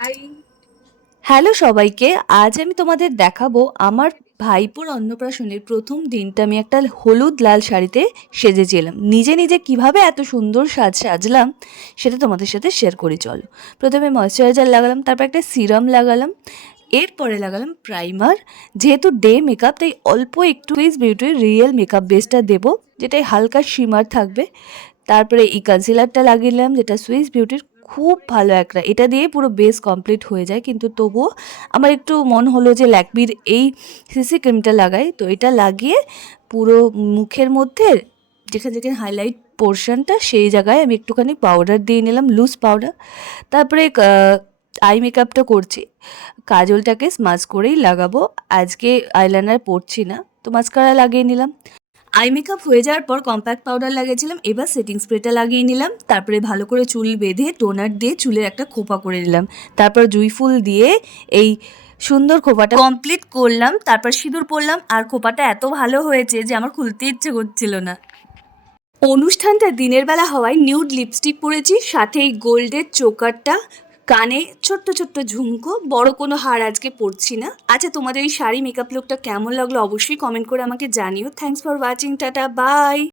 High. Hello সবাইকে। আজ আমি তোমাদের দেখাবো আমার ভাইপোর অন্নপ্রাশনের প্রথম দিনটা আমি একটা হলুদ লাল শাড়িতে সেজেছিলাম। নিজে নিজে কিভাবে এত সুন্দর সাজলাম সেটা তোমাদের সাথে শেয়ার করি চলো। প্রথমে ময়শ্চারাইজার লাগালাম, তারপর একটা সিরাম লাগালাম, এরপরে লাগালাম প্রাইমার। যেহেতু ডে মেকআপ তাই অল্প একটু সুইস বিউটির রিয়েল মেকআপ বেসটা দেবো, যেটাই হালকা শিমার থাকবে। তারপরে এই কনসিলারটা লাগিয়ে নিলাম, যেটা সুইস বিউটির খুব ভালো একটা, এটা দিয়ে পুরো বেস কমপ্লিট হয়ে যায়। কিন্তু তবুও আমার একটু মন হলো যে ল্যাকমির এই সিসি ক্রিমটা লাগাই, তো এটা লাগিয়ে পুরো মুখের মধ্যে যেখানে যেখানে হাইলাইট পোর্শনটা সেই জায়গায় আমি একটুখানি পাউডার দিয়ে নিলাম, লুজ পাউডার। তারপরে আই মেকআপটা করছি, কাজলটাকে স্মাচ করেই লাগাবো। আজকে আইলাইনার পরছি না, তো মাস্কারা লাগিয়ে নিলাম। আই মেকআপ হয়ে যাওয়ার পর কম্প্যাক্ট পাউডার লাগিয়েছিলাম, এবার সেটিং স্প্রেটা লাগিয়ে নিলাম। তারপরে ভালো করে চুল বেঁধে টোনার দিয়ে চুলের একটা খোপা করে নিলাম। তারপর জুঁই ফুল দিয়ে এই সুন্দর খোপাটা কমপ্লিট করলাম। তারপর সিঁদুর পরলাম, আর খোপাটা এত ভালো হয়েছে যে আমার খুলতে ইচ্ছে করছিল না। অনুষ্ঠানটা দিনের বেলা হওয়ায় নিউড লিপস্টিক পরেছি, সাথে এই গোল্ডের চোকারটা, কানে ছোট্ট ছোট্ট ঝুমকো, বড় কোনো হার আজকে পরছি না। আচ্ছা, তোমাদের এই শাড়ি মেকআপ লুকটা কেমন লাগলো অবশ্যই কমেন্ট করে আমাকে জানিও। Thanks for watching, tata, by.